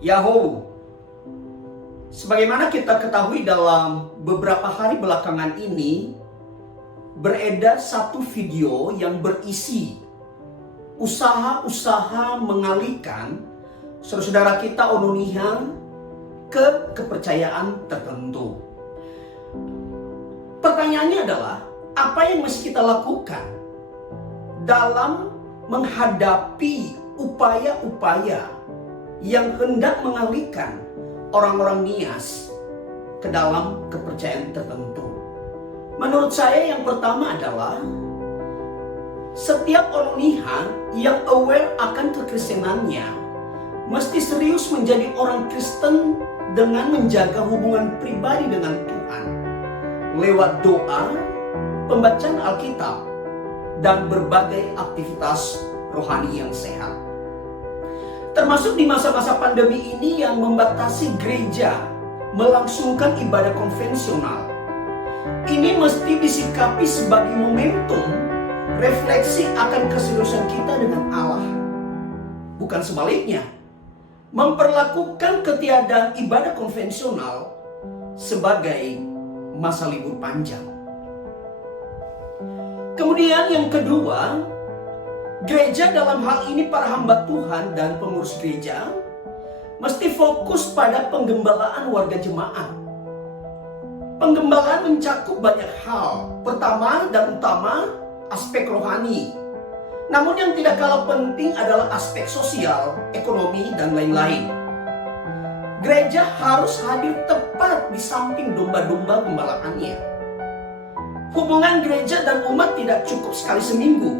Yahoo. Sebagaimana kita ketahui dalam beberapa hari belakangan ini, beredar satu video yang berisi usaha-usaha mengalihkan saudara-saudara kita Ononihan ke kepercayaan tertentu. Pertanyaannya adalah, apa yang mesti kita lakukan dalam menghadapi upaya-upaya yang hendak mengalihkan orang-orang Nias ke dalam kepercayaan tertentu? Menurut saya yang pertama adalah setiap Ononihan yang aware akan kekristenannya mesti serius menjadi orang Kristen dengan menjaga hubungan pribadi dengan Tuhan lewat doa, pembacaan Alkitab, dan berbagai aktivitas rohani yang sehat. Termasuk di masa-masa pandemi ini yang membatasi gereja melangsungkan ibadah konvensional. Ini mesti disikapi sebagai momentum refleksi akan keseriusan kita dengan Allah. Bukan sebaliknya, memperlakukan ketiadaan ibadah konvensional sebagai masa libur panjang. Kemudian yang kedua, gereja dalam hal ini para hamba Tuhan dan pengurus gereja mesti fokus pada penggembalaan warga jemaat. Penggembalaan mencakup banyak hal. Pertama dan utama, aspek rohani. Namun yang tidak kalah penting adalah aspek sosial, ekonomi, dan lain-lain. Gereja harus hadir tepat di samping domba-domba gembalaannya. Hubungan gereja dan umat tidak cukup sekali seminggu.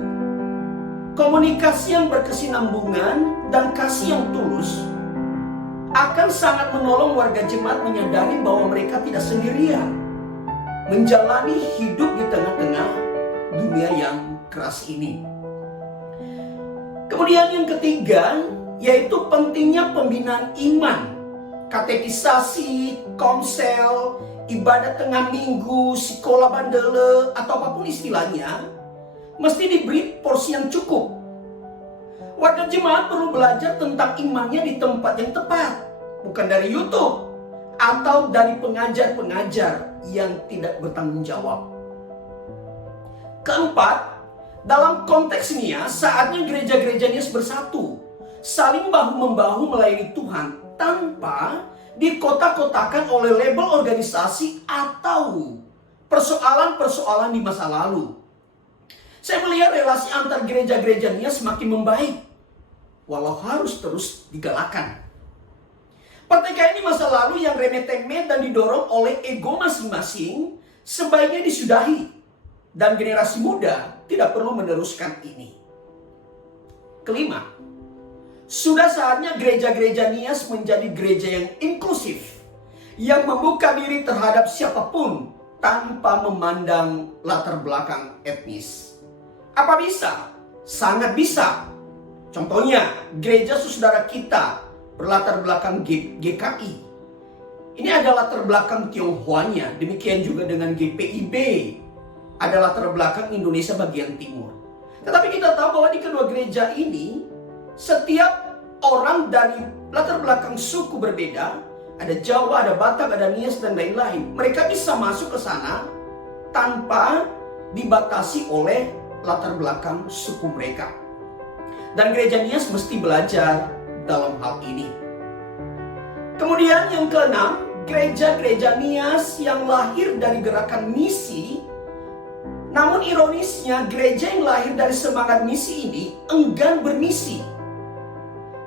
Komunikasi yang berkesinambungan dan kasih yang tulus akan sangat menolong warga jemaat menyadari bahwa mereka tidak sendirian menjalani hidup di tengah-tengah dunia yang keras ini. Kemudian yang ketiga, yaitu pentingnya pembinaan iman, katekisasi, konsel, ibadah tengah minggu, sekolah bandele, atau apapun istilahnya, mesti diberi porsi yang cukup. Warga jemaat perlu belajar tentang imannya di tempat yang tepat, bukan dari YouTube atau dari pengajar-pengajar yang tidak bertanggung jawab. Keempat, dalam konteks Nias, saatnya gereja-gereja Nias bersatu, saling bahu-membahu melayani Tuhan tanpa dikotak-kotakan oleh label organisasi atau persoalan-persoalan di masa lalu. Saya melihat relasi antar gereja-gereja Nias semakin membaik, walau harus terus digalakkan. Pertikaian di masa lalu yang remeh-temeh dan didorong oleh ego masing-masing sebaiknya disudahi, dan generasi muda tidak perlu meneruskan ini. Kelima, sudah saatnya gereja-gereja Nias menjadi gereja yang inklusif, yang membuka diri terhadap siapapun tanpa memandang latar belakang etnis. Apa bisa? Sangat bisa. Contohnya, gereja saudara kita berlatar belakang GKI. Ini adalah latar belakang Tionghoanya, demikian juga dengan GPIB, ada latar belakang Indonesia bagian timur. Tetapi kita tahu bahwa di kedua gereja ini, setiap orang dari latar belakang suku berbeda, ada Jawa, ada Batak, ada Nias, dan lain-lain. Mereka bisa masuk ke sana tanpa dibatasi oleh latar belakang suku mereka. Dan gereja Nias mesti belajar dalam hal ini. Kemudian yang keenam, gereja-gereja Nias yang lahir dari gerakan misi. Namun ironisnya, gereja yang lahir dari semangat misi ini enggan bermisi.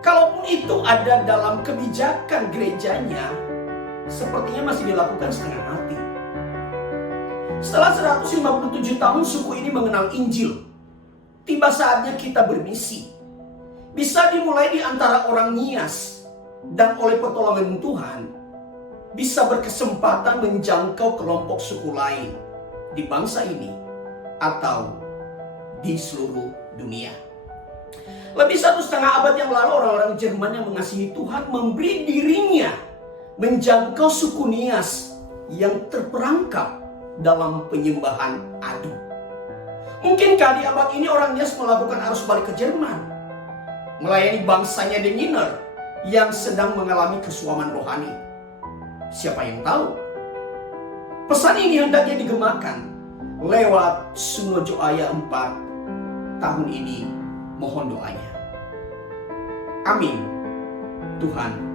Kalaupun itu ada dalam kebijakan gerejanya, sepertinya masih dilakukan setengah hati. Setelah 157 tahun suku ini mengenal Injil, tiba saatnya kita bermisi. Bisa dimulai di antara orang Nias, dan oleh pertolongan Tuhan, bisa berkesempatan menjangkau kelompok suku lain di bangsa ini atau di seluruh dunia. Lebih 1,5 abad yang lalu, orang-orang Jerman yang mengasihi Tuhan memberi dirinya menjangkau suku Nias yang terperangkap dalam penyembahan adu. Mungkinkah di abad ini orang Nias melakukan arus balik ke Jerman, melayani bangsanya di Niner, yang sedang mengalami kesuaman rohani. Siapa yang tahu? Pesan ini hendaknya digemakan lewat Sunojo Ayah 4 tahun ini. Mohon doanya. Amin. Tuhan